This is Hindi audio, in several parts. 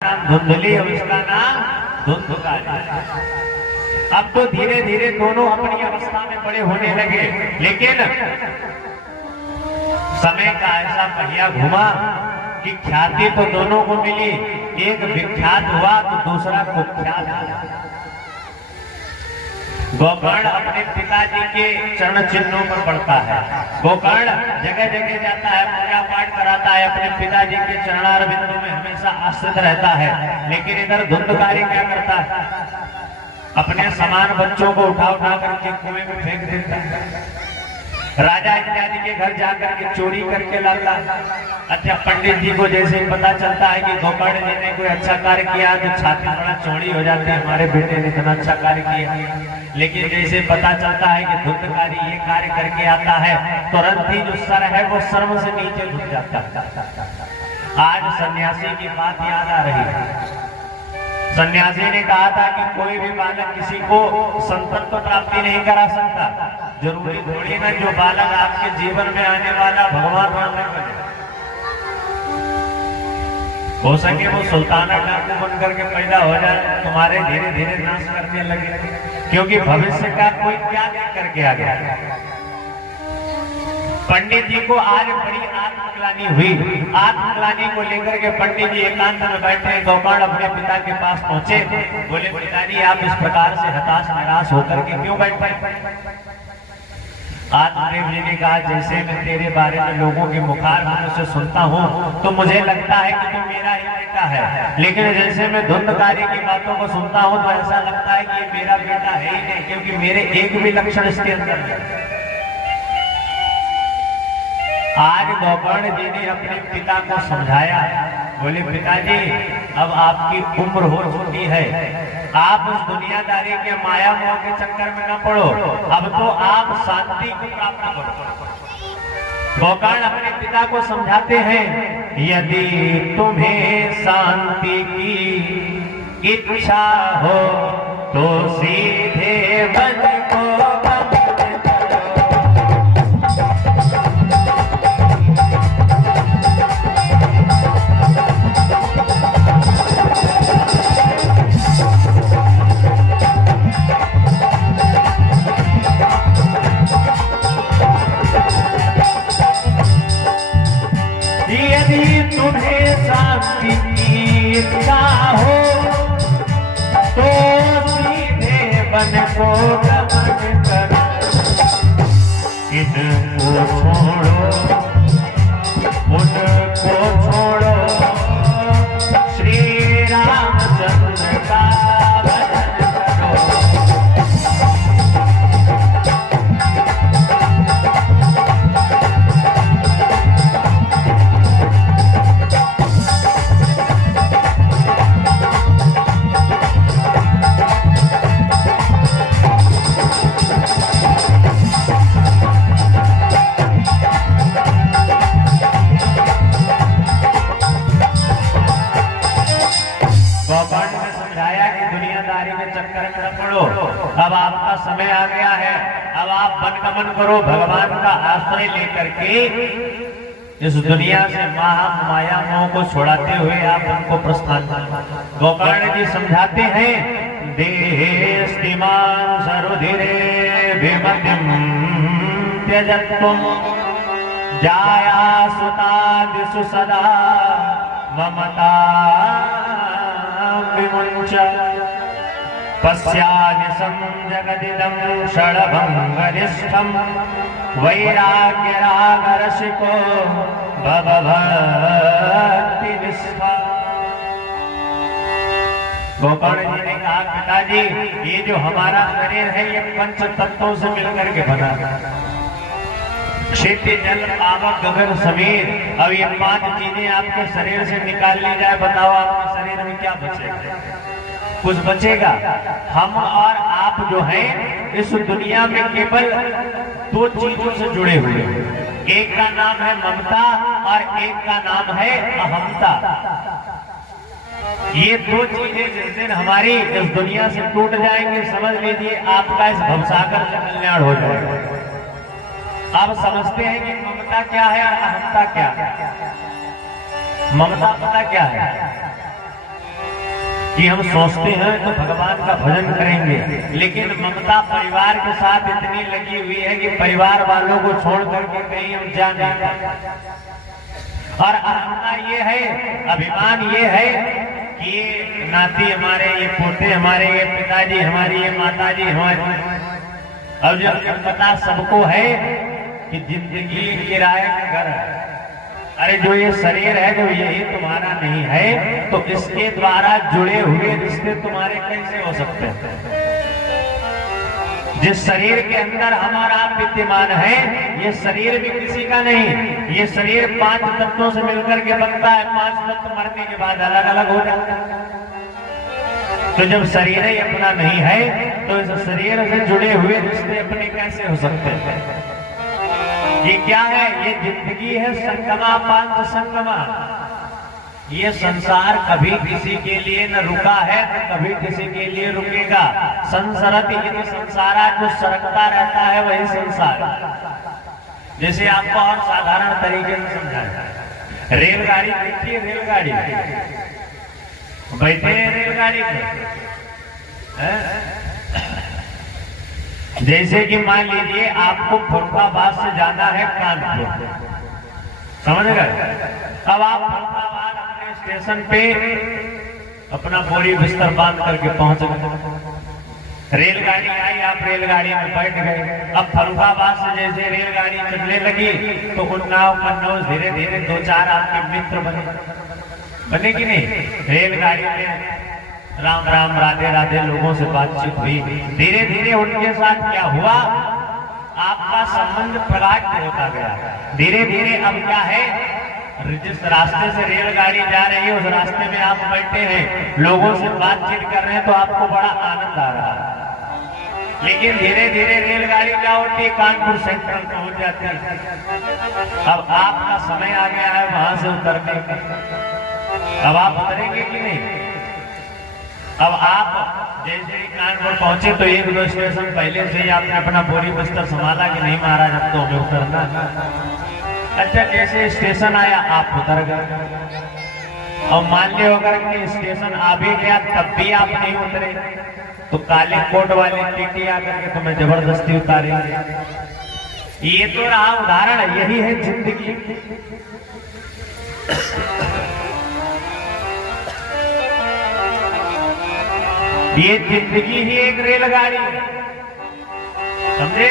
नाम धुंधली और उसका नाम धुंधकारी। अब तो धीरे धीरे दोनों अपनी अवस्था में बड़े होने लगे, लेकिन समय का ऐसा पहिया घुमा कि ख्याति तो दोनों को मिली। एक विख्यात हुआ तो दूसरा कुख्यात हुआ। गोकर्ण अपने पिताजी के चरण चिन्हों पर पड़ता है। गोकर्ण जगह जगह जाता है, पूजा पाठ कराता है, अपने पिताजी के चरणारविंदों में हमेशा आश्रित रहता है। लेकिन इधर धुंधकारी क्या करता है? अपने समान बच्चों को उठा उठा करके कुएं में फेंक देता है। राजा इत्यादि के घर जाकर के चोरी करके लाता है। अच्छा, पंडित जी को जैसे पता चलता है कि गोकर्ण जी ने कोई अच्छा कार्य किया तो छाती बड़ा चौड़ी हो जाती है, हमारे बेटे ने इतना अच्छा कार्य किया। लेकिन जैसे पता चलता है कि धुंधकारी ये कार्य करके आता है, तुरंत ही जो सर है वो सर्व से नीचे झुक जाता है। आज सन्यासी की बात याद आ रही है। सन्यासी ने कहा था कि कोई भी बालक किसी को संतत्व प्राप्ति नहीं करा सकता। जरूरी थोड़ी ना जो बालक आपके जीवन में आने वाला भगवान राम बने। हो सके वो सुल्ताना डाकू बन करके पैदा हो जाए, तुम्हारे धीरे धीरे नाश करने लगे, क्योंकि भविष्य का कोई क्या देख करके आ गया। पंडित जी को आज बड़ी आत्मग्लानि हुई। आत्मग्लानि को लेकर के पंडित जी एकांत में बैठे। गोकर्ण अपने पिता के पास पहुंचे, बोले पिताजी आप इस प्रकार से हताश निराश होकर के क्यों बैठे? आत्मदेव जी ने कहा जैसे मैं तेरे बारे में लोगों के मुखार से सुनता हूँ तो मुझे लगता है कि तू मेरा ही बेटा है, लेकिन जैसे मैं धुंधकारी की बातों को सुनता हूँ तो ऐसा लगता है कि ये मेरा बेटा है ही नहीं, क्योंकि मेरे एक भी लक्षण इसके अंदर नहीं। आज गोकर्ण जी ने अपने पिता को समझाया, बोले पिताजी अब आपकी उम्र हो चुकी है, आप उस दुनियादारी के माया मोह के चक्कर में न पड़ो, अब तो आप शांति को प्राप्त करो। गोकर्ण अपने पिता को समझाते हैं, यदि तुम्हें शांति की इच्छा हो तो सीधे मन को को गमन कर, इनको छोड़ो उनको छोड़ो, श्री रामचंद्र का भजन करो। अब आपका समय आ गया है, अब आप वनगमन करो, भगवान का आश्रय लेकर के इस दुनिया से माया मोह को छुड़ाते हुए आप उनको प्रस्थान करो। गोकर्ण जी समझाते हैं, देस्तिमान सरुधिरे विमतिम त्यजत्वं जाया सुतादिषु सदा ममता विमुञ्च पश्यानिशं जगदिदं षड्भङ्गनिष्ठं वैराग्यरागरसिको भवभक्तिनिष्ठा। गोकर्ण जी ने कहा पिताजी ये जो हमारा शरीर है ये पंच तत्वों से मिलकर के बना है, क्षितिज जल पावक गगन समीर। अब ये पांच चीजें आपके शरीर से निकाल ली जाए, बताओ आपके शरीर में क्या बचेगा? कुछ बचेगा? हम और आप जो हैं इस दुनिया में केवल दो चीजों से जुड़े हुए हैं, एक का नाम है ममता और एक का नाम है अहमता। ये दो चीजें जिस दिन हमारी इस दुनिया से टूट जाएंगे, समझ लीजिए आपका इस भवसागर से कल्याण हो जाएगा। आप समझते हैं कि ममता क्या है और अहमता क्या है? ममता पता क्या है? कि हम सोचते हैं तो भगवान का भजन करेंगे, लेकिन ममता परिवार के साथ इतनी लगी हुई है कि परिवार वालों को छोड़ करके कहीं हम जा नहीं पाते। और अहंता ये है, अभिमान ये है कि ये नाती हमारे, ये पोते हमारे, ये पिताजी हमारी, ये माताजी हमारी। अब जब पता सबको है कि जिंदगी किराए का घर है, अरे जो ये शरीर है जो यही तुम्हारा नहीं है, तो इसके द्वारा जुड़े हुए रिश्ते तुम्हारे कैसे हो सकते हैं? जिस शरीर के अंदर हमारा विद्यमान है, ये शरीर भी किसी का नहीं। ये शरीर 5 तत्वों से मिलकर के बनता है, 5 तत्व मरने के बाद अलग अलग हो जाता है। तो जब शरीर ही अपना नहीं है, तो इस शरीर से जुड़े हुए रिश्ते अपने कैसे हो सकते हैं? ये क्या है? ये जिंदगी है संगमा पांच संगमा। ये संसार कभी किसी के लिए न रुका है, न कभी किसी के लिए रुकेगा। संसरत इन संसारा, जो सरकता रहता है वही संसार। जैसे आपको और साधारण तरीके से समझाया, रेलगाड़ी देखिए, रेलगाड़ी बैठे हैं रेलगाड़ी में, जैसे कि मान लीजिए आपको फरुखाबाद से जाना है कानपुर, समझ गए? अब आप फरुखाबाद अपने स्टेशन पे अपना बोरी बिस्तर बांध करके पहुंच गए। रेलगाड़ी आई, आप रेलगाड़ी में बैठ गए। अब फरुखाबाद से जैसे रेलगाड़ी चलने लगी तो उन्नाव कन्नौज धीरे धीरे 2-4 आपके मित्र बने कि नहीं? रेलगाड़ी में राम राम राधे राधे लोगों से बातचीत हुई। धीरे धीरे उनके साथ क्या हुआ, आपका संबंध प्रगाढ़ होता गया। धीरे धीरे अब क्या है, जिस रास्ते से रेलगाड़ी जा रही है उस रास्ते में आप बैठे हैं, लोगों से बातचीत कर रहे हैं, तो आपको बड़ा आनंद आ रहा है। लेकिन धीरे धीरे रेलगाड़ी क्या होती है, कानपुर सेंट्रल पहुंच जाती है। अब आपका समय आ गया है वहां से उतरने का। अब आप उतरेंगे कि नहीं? अब आप जैसे ही कानपुर पहुंचे तो 1-2 स्टेशन पहले से ही आपने अपना बोरी बिस्तर संभाला कि नहीं महाराज अब तो हमें उतरना। अच्छा, जैसे स्टेशन आया आप उतर गए। और मान लियो अगर कि स्टेशन आ भी गया तब भी आप नहीं उतरे, तो काले कोट वाले टीटी आकर के तुम्हें जबरदस्ती उतारेंगे। ये तो रहा उदाहरण, यही है जिंदगी। ये जिंदगी ही एक रेलगाड़ी है, समझे?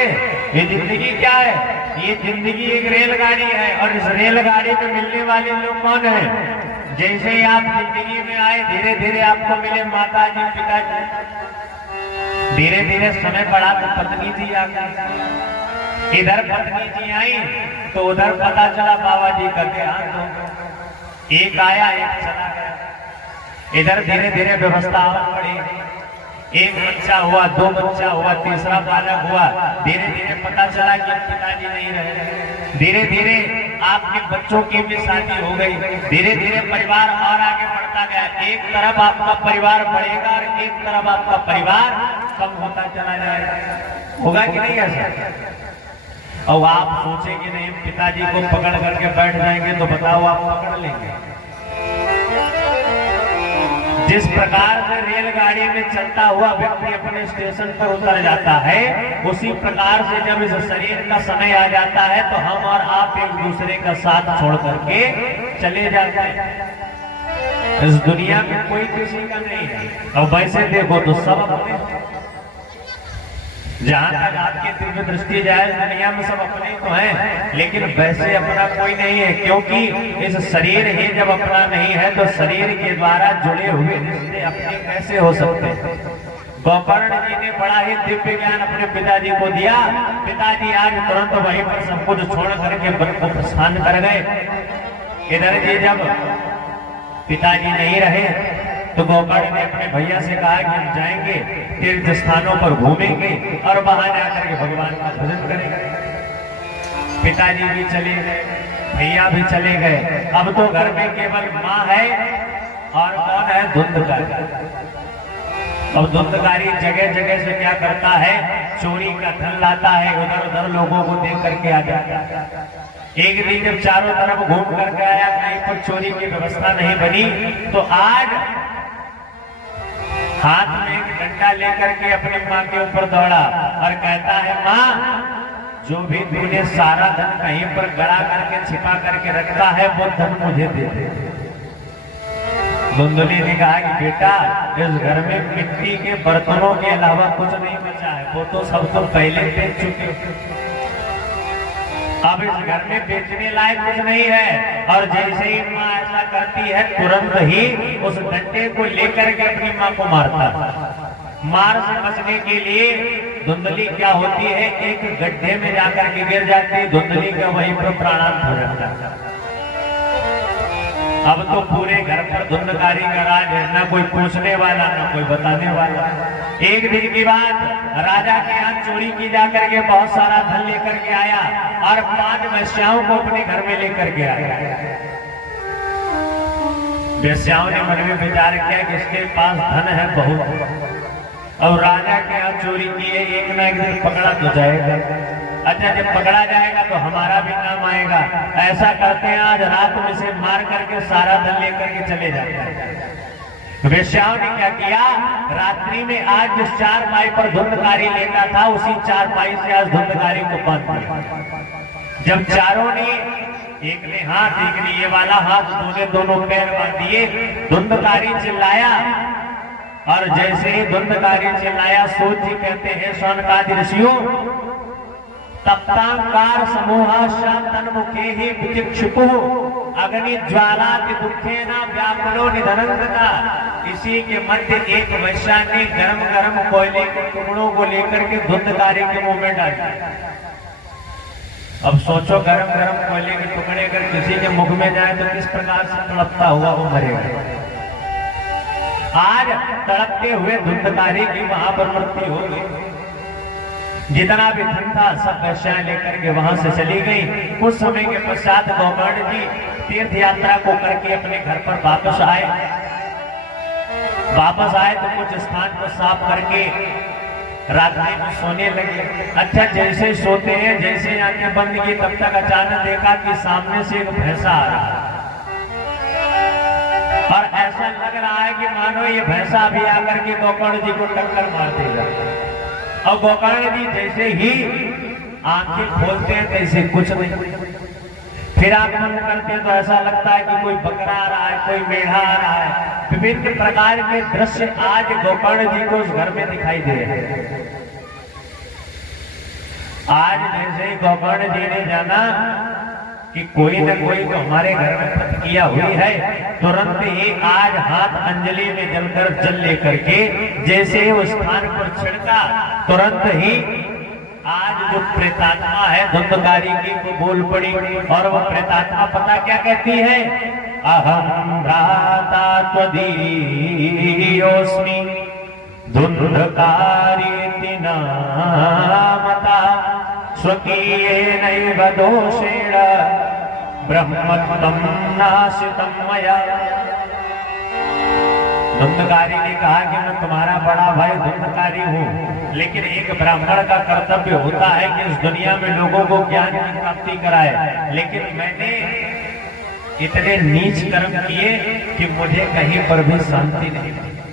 ये जिंदगी क्या है? ये जिंदगी एक रेलगाड़ी है। और इस रेलगाड़ी में मिलने वाले लोग कौन हैं? जैसे ही आप जिंदगी में आए, धीरे धीरे आपको मिले माता जी, पिताजी। धीरे धीरे समय बढ़ा तो पत्नी जी आ गई। इधर पत्नी जी आई तो उधर पता चला बाबा जी का देहांत। एक आया, एक चला गया। इधर धीरे धीरे व्यवस्था और बढ़ी। 1 बच्चा हुआ, 2 बच्चा हुआ, तीसरा बालक हुआ। धीरे धीरे पता चला कि पिताजी नहीं रहे। धीरे धीरे आपके बच्चों की भी शादी हो गई। धीरे धीरे परिवार और आगे बढ़ता गया। एक तरफ आपका परिवार बढ़ेगा और एक तरफ आपका परिवार कम होता चला जाएगा। होगा कि नहीं ऐसा? और आप सोचे कि नहीं पिताजी को पकड़ करके बैठ जाएंगे, तो बताओ आप पकड़ लेंगे? जिस प्रकार से रेलगाड़ी में चलता हुआ व्यक्ति अपने स्टेशन पर उतर जाता है, उसी प्रकार से जब इस शरीर का समय आ जाता है तो हम और आप एक दूसरे का साथ छोड़ करके चले जाते हैं। इस दुनिया में कोई किसी का नहीं है। और वैसे देखो तो सब अपने, जहां तक आपकी दिव्य दृष्टि जाए दुनिया में सब अपने तो हैं, लेकिन वैसे अपना कोई नहीं है। क्योंकि इस शरीर ही जब अपना नहीं है तो शरीर के द्वारा जुड़े हुए रिश्ते अपने कैसे हो सकते हैं? गोकर्ण जी ने बड़ा ही दिव्य ज्ञान अपने पिताजी को दिया। पिताजी आज तुरंत वहीं पर सब कुछ छोड़ करके को प्रस्थान कर गए। इधर जी जब पिताजी नहीं रहे तो गोकर्ण ने अपने भैया से कहा कि हम जाएंगे तीर्थ स्थानों पर घूमेंगे और वहां जाकर के भगवान का भजन करेंगे। पिताजी भी चले गए, भैया भी चले गए। अब तो घर में केवल माँ है और कौन है? धुंधकारी। अब धुंधकारी जगह जगह से क्या करता है? चोरी का धन लाता है, उधर उधर लोगों को देख करके आ जाता है। एक दिन जब चारों तरफ घूम करके आया, कहीं पर चोरी की व्यवस्था नहीं बनी, तो आज डंडा लेकर के अपनी माँ के ऊपर दौड़ा और कहता है, माँ जो भी तूने सारा धन कहीं पर गड़ा करके छिपा करके रखता है वो धन मुझे दे दे। धुंधली ने कहा कि बेटा इस घर में मिट्टी के बर्तनों के अलावा कुछ नहीं बचा है, वो तो सब तो पहले बेच चुके। अब इस घर में बेचने लायक कुछ नहीं है। और जैसे ही माँ ऐसा करती है तुरंत ही उस डंडे को लेकर के अपनी माँ को मारता। मार से बचने के लिए धुंधली क्या होती है, एक गड्ढे में जाकर के गिर जाती है। धुंधली का वहीं पर प्राणांत हो जाता है। अब तो पूरे घर पर धुंधकारी का राज है, ना कोई पूछने वाला ना कोई बताने वाला। एक दिन की बात, राजा के यहाँ चोरी की जाकर के बहुत सारा धन लेकर के आया और 5 वेश्याओं को अपने घर में लेकर के आया। वेश्याओं ने मन में विचार किया कि इसके पास धन है बहुत, और राजा के यहाँ चोरी की है, एक ना एक दिन पकड़ा तो जाएगा। अच्छा जब पकड़ा जाएगा तो हमारा भी नाम आएगा। ऐसा करते हैं आज रात में से मार करके सारा धन लेकर के चले जाते हैं। वेश्याओं ने क्या किया, रात्रि में आज जिस चारपाई पर धुंधकारी लेटा था उसी चारपाई से आज धुंधकारी को बांध दिया। जब चारों ने, एक ने हाथ, एक ने ये वाला हाथ, दोनों पैर बांध दिए, धुंधकारी चिल्लाया। और जैसे ही धुंधकारी चिल्लाया, सूत जी कहते हैं शौनकादि ऋषियों, तप्तांकार समूहा तन्मुखे ही विचिक्षुपु अग्नि ज्वाला दुखेन व्याकुलो निधनंगता। इसी के मध्य एक वैश्या ने गरम गरम कोयले के टुकड़ों को लेकर के धुंधकारी के मुंह में डाल दिया। अब सोचो गरम गरम कोयले के टुकड़े अगर किसी के मुख में जाए तो किस प्रकार से तड़पता हुआ वो मरेगा। आज तड़पते हुए धुंधकारी की वहां पर मृत्यु हो गई। जितना भी धन था सब वैश्याएं लेकर के वहां से चली गई। कुछ समय के पश्चात गोकर्ण जी तीर्थ यात्रा को करके अपने घर पर वापस आए तो कुछ स्थान को साफ करके रात्रि में सोने लगे। अच्छा जैसे सोते हैं, जैसे आंखें बंद की, तब तक अचानक देखा कि सामने से एक भैंसा आ रहा है और ऐसा लग रहा है कि मानो ये भैंसा अभी आकर के गोकर्ण जी को टक्कर मार देगा। और गोकर्ण जी जैसे ही आंखें खोलते हैं तैसे कुछ नहीं, फिर आंख बंद करते हैं तो ऐसा लगता है कि कोई बकरा आ रहा है, कोई मेढ़ा आ रहा है। विभिन्न प्रकार के दृश्य आज गोकर्ण जी को उस घर में दिखाई दे रहे हैं। आज जैसे ही गोकर्ण जी ने जाना कि कोई न कोई तो हमारे घर में प्रतिक्रिया हुई है, तुरंत ही आज हाथ अंजलि में जलकर जल लेकर के जैसे ही उस स्थान पर छिड़का, तुरंत ही आज जो प्रेतात्मा है धुंधकारी की वो बोल पड़ी। और वो प्रेतात्मा पता क्या कहती है, अहम भ्राता त्वदीयोस्मि धुंधकारी नामता स्वकीयेनैव दोषेण ब्रह्मत्वं नाशितं मया। धुंधकारी ने कहा कि मैं तुम्हारा बड़ा भाई धुंधकारी हूँ, लेकिन एक ब्राह्मण का कर्तव्य होता है कि इस दुनिया में लोगों को ज्ञान की प्राप्ति कराए, लेकिन मैंने इतने नीच कर्म किए कि मुझे कहीं पर भी शांति नहीं मिली।